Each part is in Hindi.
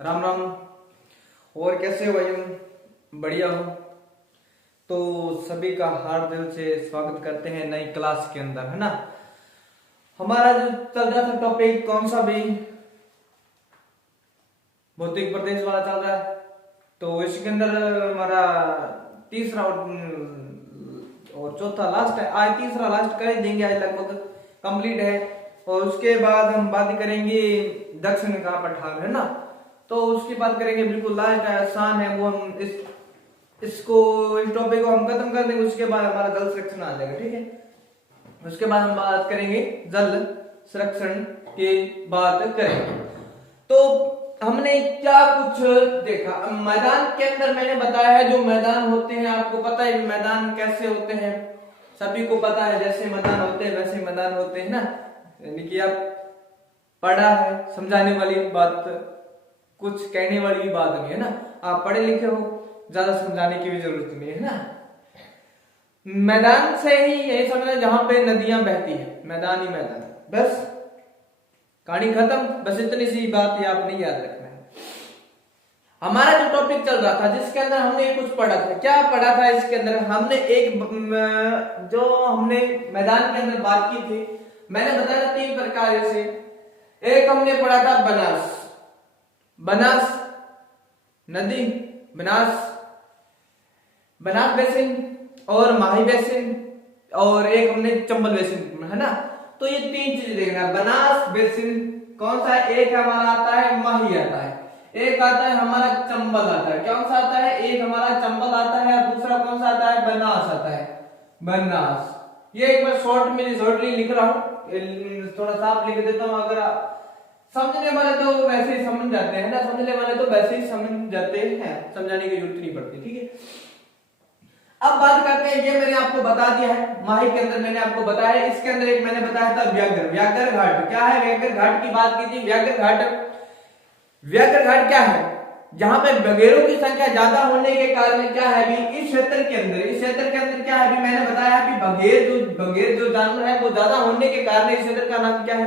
राम राम। और कैसे हो भाई? बढ़िया हो तो सभी का हार्दिक दिल से स्वागत करते हैं नई क्लास के अंदर, है ना। हमारा जो चल रहा था टॉपिक कौन सा भी, भौतिक प्रदेश वाला चल रहा है। तो इसके अंदर हमारा तीसरा और चौथा लास्ट है। आज तीसरा लास्ट कर देंगे, आज लगभग कंप्लीट है। और उसके बाद हम बात करेंगे दक्षिण का पठार, है ना। तो उसकी बात करेंगे, बिल्कुल लास्ट है, आसान है वो। हम इस टॉपिक को हम खत्म कर देंगे। उसके बाद हमारा जल संरक्षण आ जाएगा, ठीक है। उसके बाद हम बात करेंगे जल संरक्षण की बात करेंगे। तो हमने क्या कुछ देखा मैदान के अंदर, मैंने बताया है जो मैदान होते हैं, आपको पता है मैदान कैसे होते हैं, सभी को पता है। जैसे मैदान होते हैं वैसे मैदान होते हैं ना, यानी कि आप पढ़ा है, समझाने वाली बात, कुछ कहने वाली भी बात नहीं है ना। आप पढ़े लिखे हो, ज्यादा समझाने की भी जरूरत नहीं है ना। मैदान से ही यही समझना जहां पे नदियां बहती है, मैदान ही मैदान, बस कहानी खत्म। बस इतनी सी बात ही आपने याद रखना है। हमारा जो टॉपिक चल रहा था जिसके अंदर हमने कुछ पढ़ा था, क्या पढ़ा था इसके अंदर हमने हमने मैदान के अंदर बात की थी। मैंने बताया था 3 प्रकार से। एक हमने पढ़ा था बनास नदी, बनास बेसिन और माही बेसिन, और एक हमने चंबल बेसिन, है ना। तो ये 3 चीजें देखना। बनास बेसिन कौन सा है? एक हमारा आता है माही आता है, एक आता है हमारा चंबल आता है। कौन सा आता है? एक हमारा चंबल आता है और दूसरा कौन सा आता है? बनास आता है, बनास। ये एक बार शॉर्टली लिख रहा हूं, थोड़ा साफ लिख देता हूं। अगर समझने वाले तो वैसे ही समझ जाते हैं ना, समझने वाले तो वैसे ही समझ जाते हैं, समझाने की जरूरत नहीं पड़ती, ठीक है। अब बात करते हैं, ये मैंने आपको बता दिया है, माही के अंदर मैंने आपको बताया। इसके अंदर एक मैंने बताया था व्याघ्र घाट। क्या है? व्याघ्र घाट की बात की थी। व्याघ्र घाट क्या है? जहां पे बगेरों की संख्या ज्यादा होने के कारण क्या है अभी इस क्षेत्र के अंदर क्या है? अभी मैंने बताया कि बगेर जो जानवर है वो ज्यादा होने के कारण इस क्षेत्र का नाम क्या है?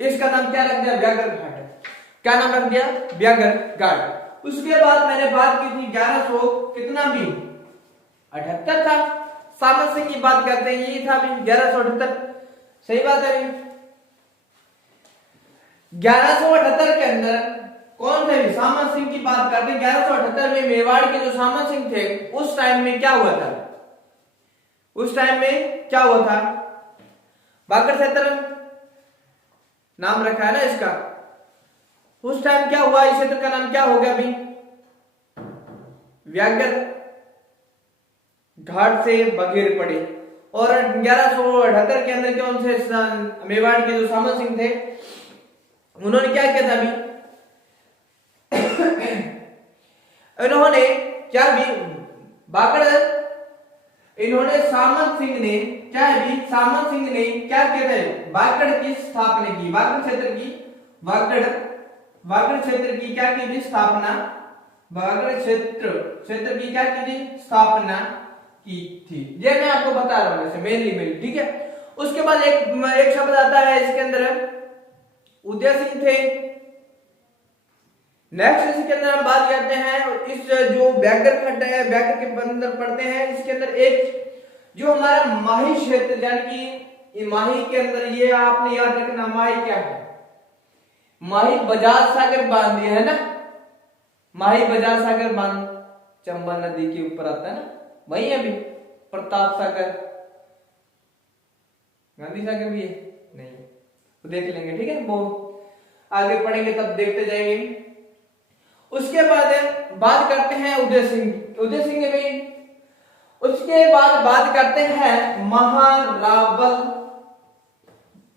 इसका नाम क्या रख दिया? व्याघ्र घाट। क्या नाम रख दिया? व्याघ्र घाट। उसके बाद मैंने बात की थी 1100 कितना भी 78 था। सामंत सिंह की बात करते हैं, यही था भी 1178, सही बात है। 1178 के अंदर कौन थे? सामंत सिंह की बात करते हैं। 1178 में मेवाड़ के जो सामंत सिंह थे, उस टाइम में क्या हुआ था? बाकर क्षेत्र नाम रखा है ना इसका। उस टाइम क्या हुआ? इस क्षेत्र का नाम क्या हो गया? अभी व्याघ्र घाट से बघेर पड़े। और 1178 के अंदर कौन से मेवाड़ के जो सामंत सिंह थे, उन्होंने क्या किया था? अभी इन्होंने क्या भी इन्होंने सामंत सिंह ने क्या किया था? बाकड़ की स्थापना की। बाकड़ क्षेत्र की क्या की थी? स्थापना। बागड़ क्षेत्र की क्या की थी? स्थापना की थी। ये मैं आपको बता रहा हूं मेनली, ठीक है। उसके बाद एक शब्द आता है इसके अंदर, उदय सिंह थे। नेक्स्ट इसके अंदर हम बात करते हैं, इस जो व्याघ्र घाट है, व्याघ्र के अंदर पढ़ते हैं। इसके अंदर एक जो हमारा माही क्षेत्र, यानी कि माही के अंदर ये आपने याद रखना, माही क्या है? माही बजाज सागर बांध, है ना। माही बजाज सागर बांध चंबल नदी के ऊपर आता है ना, वही अभी प्रताप सागर, गांधी सागर भी है नहीं, तो देख लेंगे, ठीक है। वो आगे पढ़ेंगे तब देखते जाएंगे। उसके बाद बात करते हैं उदय सिंह भी। उसके बाद बात करते हैं महारावल।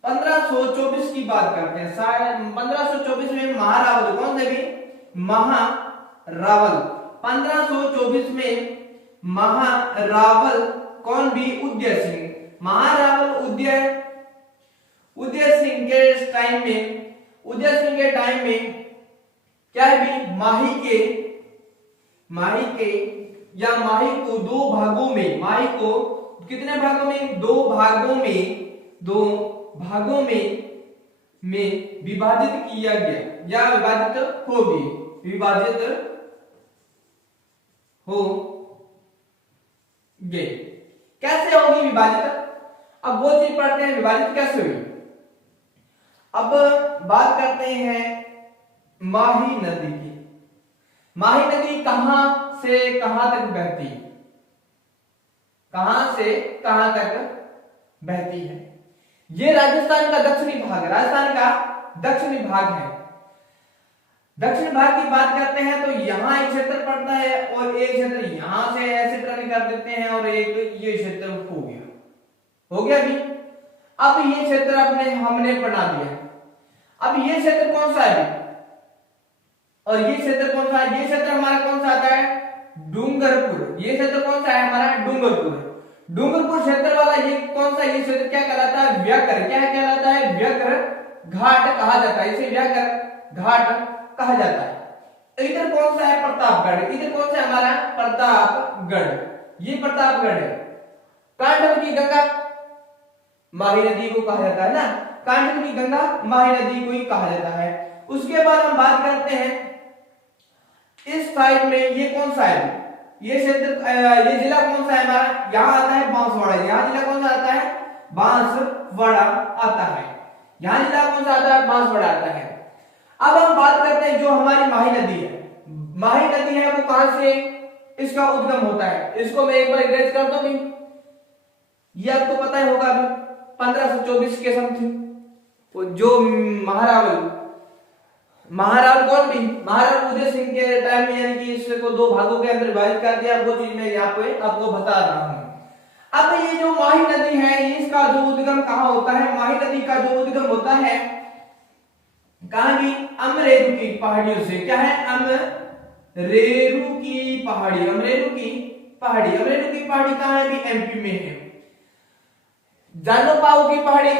1524 की बात करते हैं। शायद 1524 में महारावल कौन थे भी? महारावल। 1524 में महारावल कौन भी? उदय सिंह। महारावल उदय सिंह के टाइम में क्या है भी? माही को 2 भागों में, माही को कितने भागों में? 2 भागों में में विभाजित किया गया या विभाजित होगी, विभाजित हो गए। कैसे होगी विभाजित? अब वो चीज पढ़ते हैं विभाजित कैसे हुई। अब बात करते हैं माही नदी की। माही नदी कहां से कहां तक बहती है? कहां से कहां तक बहती है? ये राजस्थान का दक्षिणी भाग है, राजस्थान का दक्षिणी भाग है। दक्षिण भाग की बात करते हैं तो यहाँ एक क्षेत्र पड़ता है और एक क्षेत्र यहां से ऐसे टर्न कर देते हैं और एक ये क्षेत्र हो गया भी। अब ये क्षेत्र अपने हमने बना दिया। अब ये क्षेत्र कौन सा है और ये क्षेत्र कौन सा है? ये क्षेत्र हमारा कौन सा आता है? डूंगरपुर। ये क्षेत्र कौन सा है हमारा? डूंगरपुर। डूंगरपुर क्षेत्र वाला ये कौन सा? ये क्षेत्र क्या कहलाता है? व्याघ्र। क्या कहलाता है? व्याघ्र घाट कहा जाता है, इसे व्याघ्र घाट कहा जाता है। इधर कौन सा है? प्रतापगढ़। इधर कौन सा है हमारा? प्रतापगढ़। ये प्रतापगढ़ है। कांठल की गंगा माही नदी को कहा जाता है ना, कांठल की गंगा माही नदी को ही कहा जाता है। उसके बाद हम बात करते हैं इस साइड में ये कौन सा है? ये क्षेत्र ये जिला कौन सा है हमारा? यहाँ आता है बांसवाड़ा। यहाँ जिला कौन सा आता है? बांसवाड़ा आता है। यहाँ जिला कौन सा आता है? बांसवाड़ा आता है। अब हम बात करते हैं जो हमारी माही नदी है। माही नदी है वो कहां से इसका उद्गम होता है? इसको मैं एक बार इरेज कर दूं भी, ये आपको पता ही होगा अभी 1524 के समथिंग जो महारावल कौन भी? महाराव उदय सिंह के टाइम में, यानी कि इसको दो भागों के अंदर विभाजित कर दिया। वो चीज मैं यहाँ पे आपको बता रहा हूँ। अब ये जो माही नदी है इसका जो उद्गम कहाँ होता है? माही नदी का जो उद्गम होता है कहां की? अमरेरू की पहाड़ियों से। क्या है? अमरेरू की पहाड़ी। अमरेरू की पहाड़ी। अमरेरू की पहाड़ी कहां है? भी एमपी में है। जानो पाओ की पहाड़ी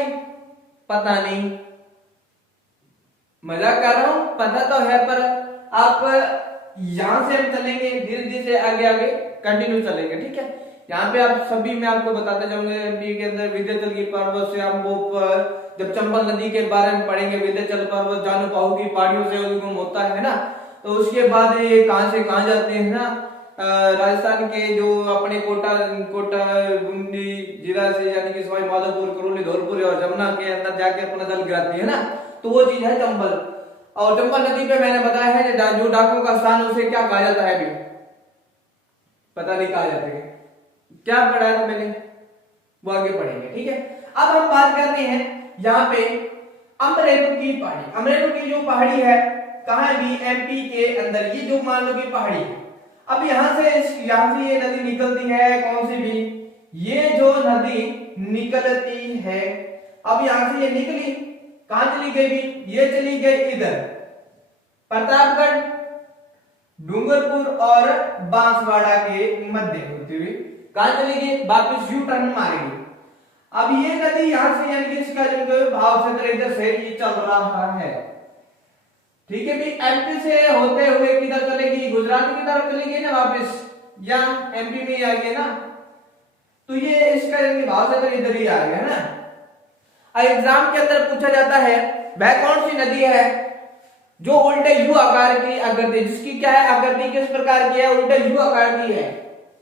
पता नहीं, मजाक कर रहा हूं, पता तो है, पर आप यहां से हम चलेंगे धीरे धीरे से आगे आगे कंटिन्यू चलेंगे, ठीक है। यहाँ पे आप सभी मैं आपको बताते जाऊंगे एमपी के अंदर विंध्याचल की पर्वत से हम वो जब चंबल नदी के बारे में पढ़ेंगे, विंध्याचल पर्वत जानो पाओ की पहाड़ियों से उद्गम होता है ना, तो उसके बाद ये कहां से कहां जाते हैं ना, राजस्थान के जो अपने कोटा बूंदी जिला से, यानी कि सवाई माधोपुर, करौली, धौलपुर और जमुना के अंदर जाके अपना जल गिराती है ना, तो वो चीज है चंबल। और चंबल नदी पे मैंने बताया है जो डाकुओं का स्थान उसे क्या कहा जाता है? अभी पता नहीं कहा जाता है, क्या पढ़ा था मैंने, वो आगे पढ़ेंगे, ठीक है। अब हम बात कर रहे हैं यहाँ पे अमरेरू की पहाड़ी। अमरेरू की जो पहाड़ी है कहाँ भी? एमपी के अंदर। ये जो मान लो की पहाड़ी है, अब यहाँ से ये नदी निकलती है, कौन सी भी? ये जो नदी निकलती है, अब यहाँ से ये निकली, कहां चली गई भी? ये चली गई इधर प्रतापगढ़, डूंगरपुर और बांसवाड़ा के मध्य होती हुई कहां चली गई? वापस यू टर्न मारेगी। अब ये नदी यहां से, यानी कि इसका जो भाव क्षेत्र इधर से ये चल रहा है, ठीक है भी। एमपी से होते हुए किधर चलेगी? गुजरात की तरफ चलेगी ना वापस, या एमपी में ही आ गया ना, तो ये इसका भाव क्षेत्र इधर ही आ गया ना। एग्जाम के अंदर पूछा जाता है वह कौन सी नदी है जो उल्टे यू आकार की आकृति, जिसकी क्या है आकृति किस प्रकार की है? उल्टे यू आकार की है।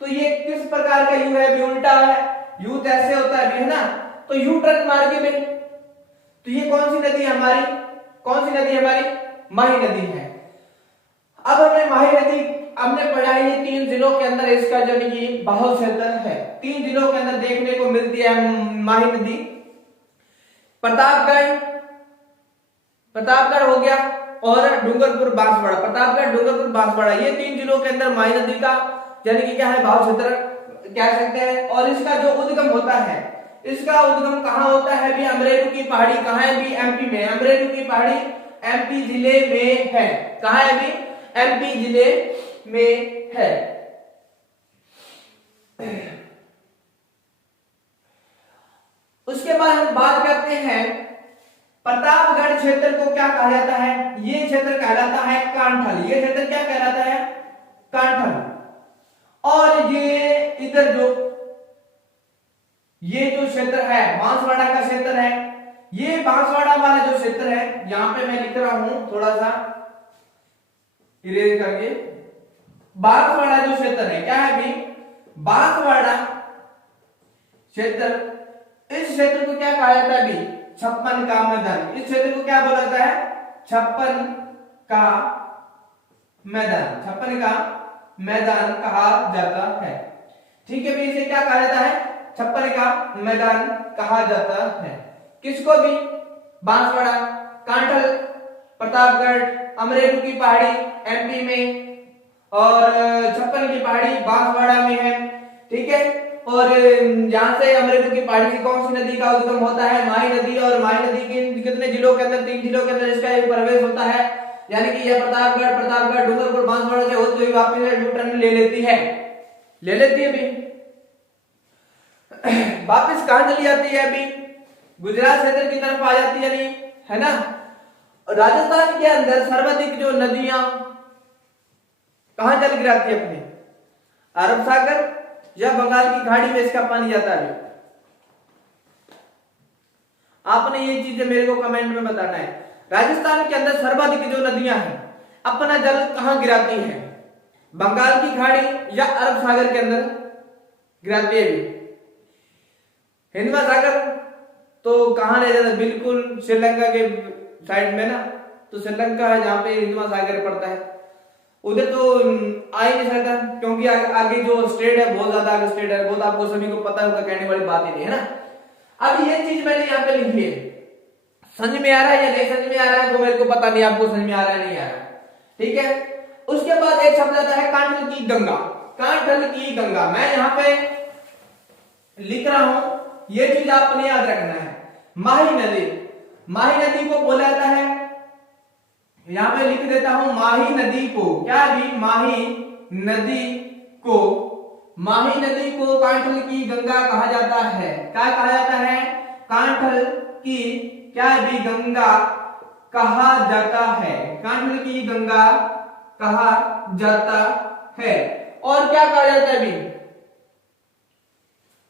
तो ये किस प्रकार का यू है? भी उल्टा है, यू तो ऐसे होता है भी, है ना, तो यू टर्न मार के भी। तो ये कौन सी नदी हमारी? कौन सी नदी हमारी? माही नदी है। अब हमें माही नदी हमने पढ़ा है ये 3 जिलों के अंदर इसका जो कि बाहुल क्षेत्र है, 3 जिलों के अंदर देखने को मिलती है माही नदी। प्रतापगढ़ हो गया और डूंगरपुर बांसवाड़ा। प्रतापगढ़, डूंगरपुर, बांसवाड़ा, ये 3 जिलों के अंदर माही नदी का यानी कि क्या है भाव क्षेत्र कह सकते हैं। और इसका जो उद्गम होता है, इसका उद्गम कहाँ होता है भी? अमरेरू की पहाड़ी कहाँ है भी? एमपी में। अमरेरू की पहाड़ी एमपी जिले में है। कहाँ है भी? एमपी जिले में है। उसके बाद हम बात करते हैं प्रतापगढ़ क्षेत्र को क्या कहा जाता है? ये क्षेत्र कहलाता है कांठल। ये क्षेत्र क्या कहलाता है? कांठल। और ये इधर जो ये जो क्षेत्र है बांसवाड़ा का क्षेत्र है, ये बांसवाड़ा वाला जो क्षेत्र है, यहां पे मैं लिख रहा हूं थोड़ा सा इरेज करके, बांसवाड़ा जो क्षेत्र है क्या है अभी, बांसवाड़ा क्षेत्र, इस क्षेत्र को क्या कहा जाता है अभी, 56 का मैदान। इस क्षेत्र को क्या बोला जाता है, 56 का मैदान, 56 का मैदान कहा जाता है। ठीक है भाई, इसे क्या कहा जाता है, 56 का मैदान कहा जाता है। किसको भी, बांसवाड़ा, कांठल, प्रतापगढ़, अमरेली की पहाड़ी एमपी में, और 56 की पहाड़ी बांसवाड़ा में है। ठीक है, और यहां से अमरेली की पहाड़ी से कौन सी नदी का उद्गम होता है, माही नदी, और माही नदी के कितने जिलों के अंदर, 3 जिलों के अंदर इसका प्रवेश होता है, यानी कि यह प्रतापगढ़ डूंगरपुर बांसवाड़ा से होते हुए वापस यू टर्न ले लेती है भी। वापस कहां चली जाती है अभी, गुजरात क्षेत्र की तरफ आ जाती है, नहीं है ना। राजस्थान के अंदर सर्वाधिक जो नदियां कहां चल गिराती है अपने, अरब सागर या बंगाल की खाड़ी में इसका पानी जाता है। आपने ये चीजें मेरे को कमेंट में बताना है। राजस्थान के अंदर सर्वाधिक जो नदियां हैं अपना जल कहां गिराती हैं, बंगाल की खाड़ी या अरब सागर के अंदर गिराती है। हिंद महासागर तो कहां रह जाता है, बिल्कुल श्रीलंका के साइड में ना, तो श्रीलंका है जहां पे हिंद महासागर पड़ता है, उधर तो आ ही नहीं सकता, क्योंकि आगे जो स्टेट है बहुत ज्यादा आगे स्टेट है, बहुत आपको सभी को पता होगा, कहने वाली बात ही नहीं है ना। अब ये चीज मैंने यहाँ पे लिखी है, समझ में आ रहा है या नहीं समझ में आ रहा है वो मेरे को पता नहीं, आपको समझ में आ रहा है नहीं आ रहा है। ठीक है, उसके बाद एक शब्द आता है कांठल की गंगा। कांठल की गंगा मैं यहाँ पे लिख रहा हूं, ये चीज आपने याद रखना है। माही नदी, माही नदी को बोला जाता है, यहां पे लिख देता हूं माही नदी को, क्या भी, माही नदी को, माही नदी को कांठल की गंगा कहा जाता है। क्या कहा जाता है, कांठल की क्या भी गंगा कहा जाता है, कांठल की गंगा कहा जाता है। और क्या कहा जाता है भी,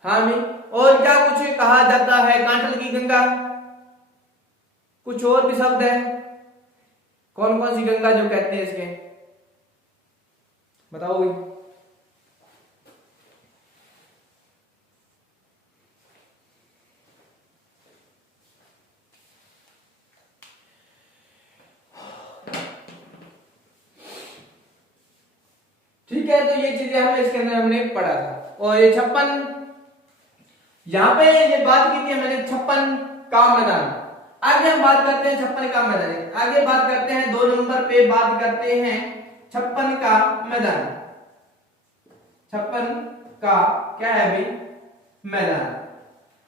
हाँ भी, और क्या कुछ कहा जाता है कांठल की गंगा, कुछ और भी शब्द है, कौन कौन सी गंगा जो कहते हैं इसके, बताओगे। ठीक है, तो ये चीजें हमने इसके अंदर हमने पढ़ा था। और ये 56 यहां पे ये बात की थी मैंने 56 का मैदान। आगे हम बात करते हैं 56 का मैदान, आगे बात करते हैं 2 नंबर पे बात करते हैं 56 का मैदान। 56 का क्या है भाई, मैदान।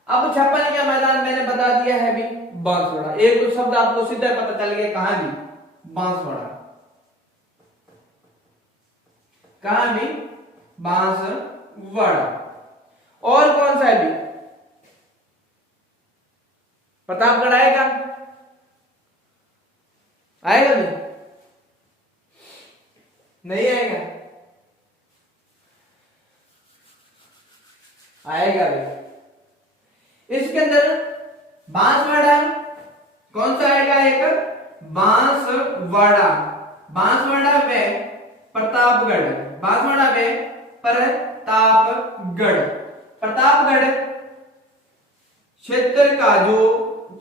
अब 56 का मैदान मैंने बता दिया है भी, बांसवाड़ा। एक तो शब्द आपको सीधा पता चल गया, कहां भी, बांसवाड़ा, कहां भी, बांसवाड़ा। और कौन सा है भी, प्रतापगढ़ आएगा, आएगा भी, नहीं आएगा, आएगा भी। इसके अंदर बांसवाड़ा कौन सा आएगा, एक बांसवाड़ा, बांसवाड़ा व प्रतापगढ़, बांसवाड़ा व प्रतापगढ़। प्रतापगढ़ क्षेत्र का जो,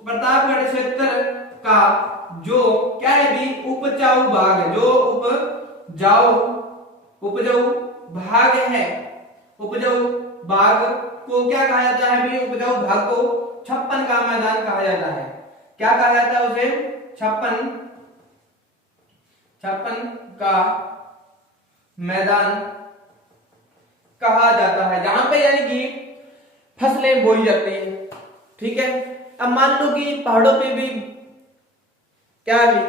प्रतापगढ़ क्षेत्र का जो क्या है भी, उपजाऊ भाग है, जो उपजाऊ भाग है, उपजाऊ भाग को क्या कहा जाता है भी, उपजाऊ भाग को 56 का मैदान कहा जाता है। क्या कहा जाता है उसे, 56 का मैदान कहा जाता है, जहां पे यानी कि फसलें बोई जाती है। ठीक है, अब मान लो कि पहाड़ों पे भी क्या भी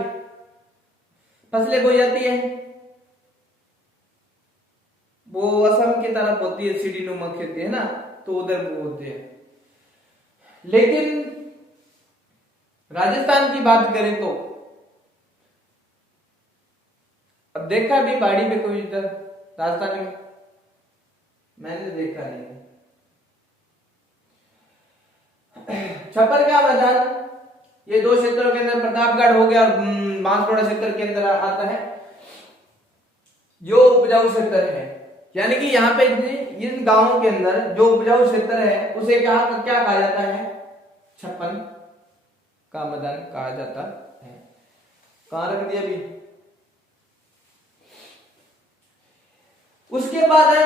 फसलें बोई जाती है, वो असम की तरफ होती है, सीढ़ी नुमा खेती है ना, तो उधर वो होते हैं। लेकिन राजस्थान की बात करें तो अब देखा भी पहाड़ी पे कोई इधर राजस्थान में मैंने देखा नहीं। 56 का मैदान ये दो क्षेत्रों के अंदर प्रतापगढ़ हो गया और बांसवाड़ा क्षेत्र के अंदर आता है जो उपजाऊ क्षेत्र है। यानी कि यहाँ पे इन गांवों के अंदर जो उपजाऊ क्षेत्र है उसे क्या क्या कहा जाता है? छप्पन का मैदान कहा जाता है। कहां रख दिया अभी? उसके बाद है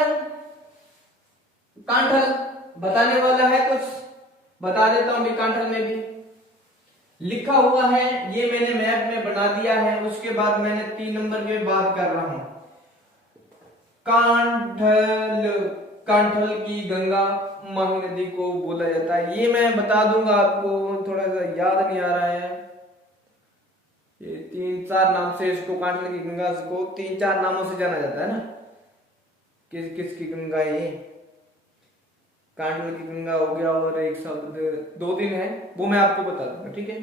कांठल, बताने वाला है कुछ, बता देता हूं। कांठल में भी लिखा हुआ है, ये मैंने मैप में बना दिया है। उसके बाद मैंने 3 नंबर में बात कर रहा हूं। कांठल, कांठल की गंगा माही नदी को बोला जाता है। ये मैं बता दूंगा आपको, थोड़ा सा याद नहीं आ रहा है। ये 3-4 नाम से इसको, कांठल की गंगा को 3-4 नामों से जाना जाता है ना। किस किस की गंगा है ये? कांठल की गंगा हो गया, और एक शब्द 2-3 है, वो मैं आपको बता दूंगा, ठीक है।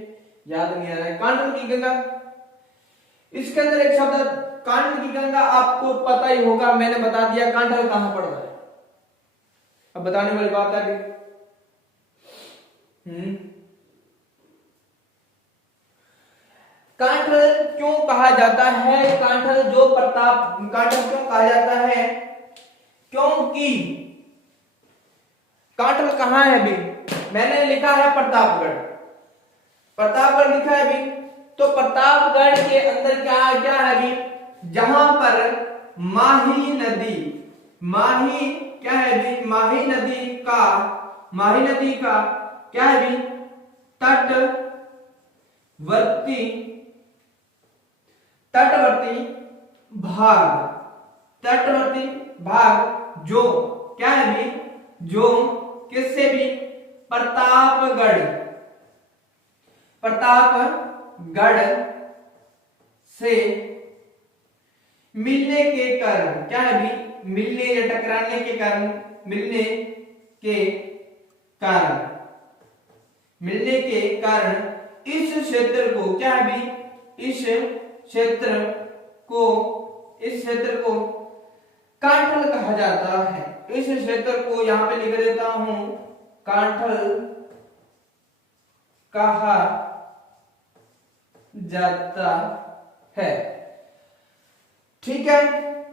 याद नहीं आ रहा है। कांठल की गंगा, इसके अंदर एक शब्द कांठल की गंगा, आपको पता ही होगा, मैंने बता दिया कांठल कहां पड़ रहा है। अब बताने वाली बात है अभी। कांठल क्यों कहा जाता है? कांठल जो प्रताप, कांठल क्यों कहा जाता है? क्योंकि कांठल कहां है अभी? मैंने लिखा है प्रतापगढ़, प्रतापगढ़ लिखा है अभी। तो प्रतापगढ़ के अंदर क्या क्या है अभी? जहां पर माही नदी, माही क्या है अभी? माही नदी का, माही नदी का क्या है अभी? तटवर्ती, तटवर्ती भाग, तटवर्ती भाग जो क्या है अभी? जो किससे भी? प्रतापगढ़, प्रतापगढ़ से मिलने के कारण क्या है अभी? मिलने या टकराने के कारण, मिलने के कारण, मिलने के कारण इस क्षेत्र को क्या है अभी? इस क्षेत्र को, इस क्षेत्र को कांठल कहा जाता है। इस क्षेत्र को यहां पे लिख देता हूं, कांठल कहा जाता है, ठीक है।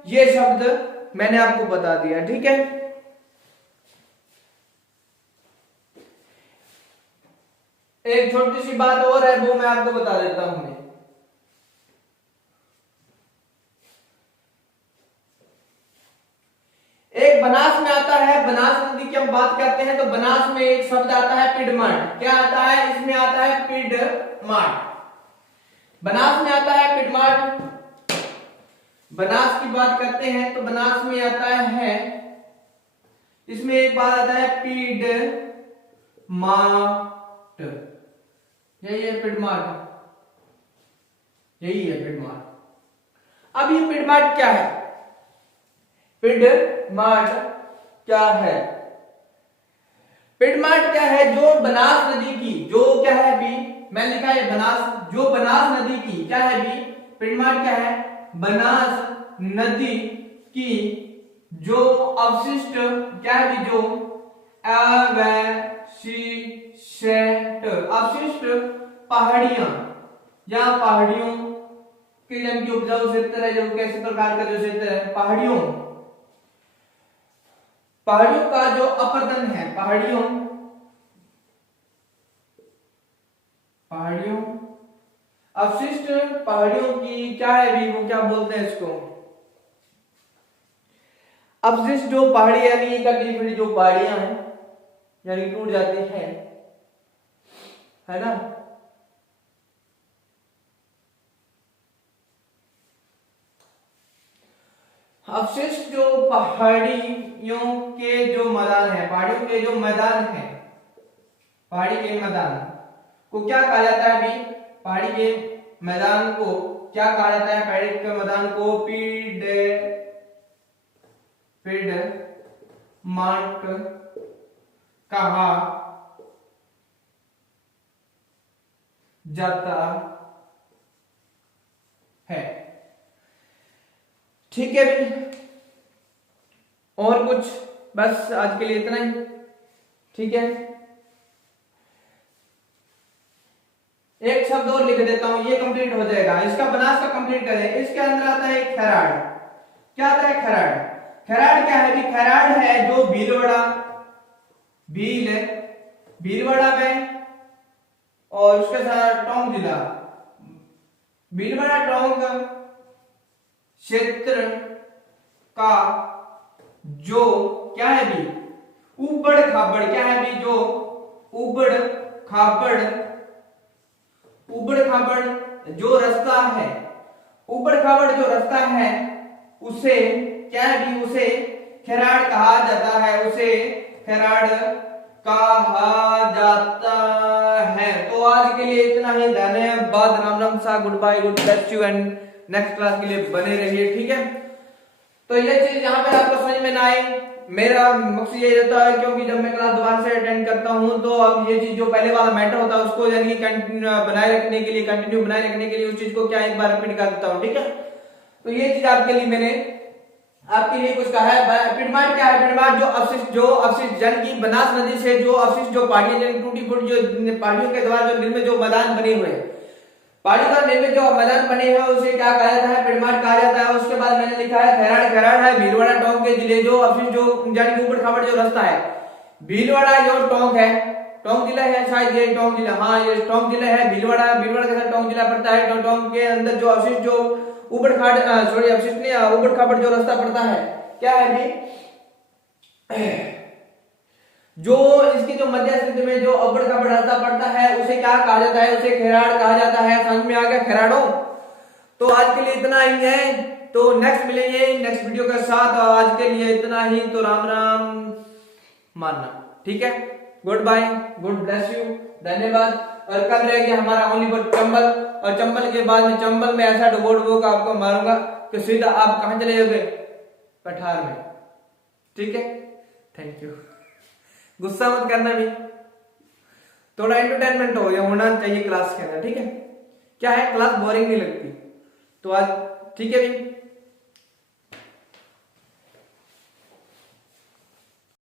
ये शब्द मैंने आपको बता दिया, ठीक है। एक छोटी सी बात और है, वो मैं आपको बता देता हूं। एक बनास में आता है, बनास नदी की हम बात करते हैं तो बनास में एक शब्द आता है पिडमाट। क्या आता है इसमें? आता है पिडमाट। बनास में आता है पिडमाट। बनास की बात करते हैं तो बनास में आता है, इसमें एक बात आता है पिडमाट, यही है पिडमाट, यही है पिडमाट। अब ये पिडमाट क्या है? पिडमाट क्या है? पिडमाट क्या है? जो बनास नदी की, जो क्या है अभी मैं लिखा है बनास, जो बनास नदी की क्या है अभी? पिडमाट क्या है? बनास नदी की जो अवशिष्ट क्या है अभी? जो अवशिष्ट पहाड़ियां या पहाड़ियों के जन की उपजाऊ क्षेत्र है, जो कैसे प्रकार का जो क्षेत्र है, पहाड़ियों, पहाड़ियों का जो अपरदन है, पहाड़ियों, पहाड़ियों, अवशिष्ट पहाड़ियों की क्या है अभी? वो क्या बोलते हैं इसको? अवशिष्ट जो पहाड़ी, यानी कटी फटी जो पहाड़ियां हैं, यानी टूट जाती है ना। अवशिष्ट जो पहाड़ियों के जो मैदान है, पहाड़ियों के जो मैदान है, पहाड़ी के मैदान को क्या कहा जाता है अभी? पहाड़ी के मैदान को क्या कहा जाता है? पहाड़ी के मैदान को पिडमाट कहा जाता है, ठीक है भी। और कुछ? बस आज के लिए इतना ही, ठीक है। शब्द और लिख देता हूं, ये कंप्लीट हो जाएगा। इसका बनास का कंप्लीट करें। इसके अंदर आता है खैराड़। क्या आता है? खैराड़। खैराड़ क्या है? खैराड़ है जो भीलवाड़ा में और उसके साथ टोंक जिला, भीलवाड़ा टोंक क्षेत्र का जो क्या है भी उबड़ खाबड़, क्या है भी जो उबड़ खाबड़ जो रास्ता है, उबड़ खाबड़ जो रास्ता है उसे क्या है भी, उसे खैराड़ कहा जाता है, उसे खैराड़ कहा जाता है। तो आज के लिए इतना ही, धन्यवाद, राम राम सा, good bye, good bless you and next class के लिए बने रहिए, ठीक है। तो ये चीज यहाँ पे आपको समझ में ना आए, मेरा मकसद ये रहता है, क्योंकि जब मैं क्लास दोबारा से अटेंड करता हूँ तो अब ये चीज जो पहले वाला मैटर होता है उसको यानी कि कंटिन्यू बनाए रखने के लिए उस चीज को क्या एक बार रिपीट कर देता हूँ, ठीक है। तो ये चीज आपके लिए मैंने आपके लिए कुछ कहा है। पिडमाट क्या है? पिडमाट जो अवशिष्ट जल की बनास नदी से जो अवशिष्ट जो पहाड़ियां टूटी फूटी जो पहाड़ियों के द्वारा जो निर्मित जो मैदान बने हुए हैं, पहाड़ियों का निर्मित जो मैदान बने हुए उसे क्या कहा जाता है? पिडमाट कहा जाता है। उसके बाद मैंने लिखा है खैराड़। खैराड़ है भीलवाड़ा टोंक के जिले जो अवशिष्ट जो यानी कि ऊबड़ खाबड़ जो रास्ता है, भीलवाड़ा जो टोंक है, टोंक जिला है शायद, ये टोंक जिला, हाँ ये टोंक जिला है। भीलवाड़ा के साथ टोंक जिला पड़ता है। तो टोंक के अंदर जो अवशिष्ट जो उबड़ खाबड़ जो रास्ता पड़ता है, क्या है भी जो इसकी जो मध्य स्थिति में जो उबड़ खाबड़ रास्ता पड़ता है उसे क्या कहा जाता है? उसे खैराड़ कहा जाता है। समझ में आ गया खैराड़ों? तो आज के लिए इतना ही है, तो नेक्स्ट मिलेंगे नेक्स्ट वीडियो के साथ। आज के लिए इतना ही, तो राम राम मानना, ठीक है। Good bye, good bless you, धन्यवाद। और कल रहेगा हमारा ओनली फॉर चंबल, और चंबल के बाद में चंबल में ऐसा डुबो का आपको मारूंगा कि सीधा आप कहां चले जाओगे? कठार में, ठीक है। Thank you. गुस्सा मत करना भी, थोड़ा एंटरटेनमेंट हो गया होना चाहिए क्लास के अंदर, ठीक है। क्या है, क्लास बोरिंग नहीं लगती तो आज, ठीक है भी।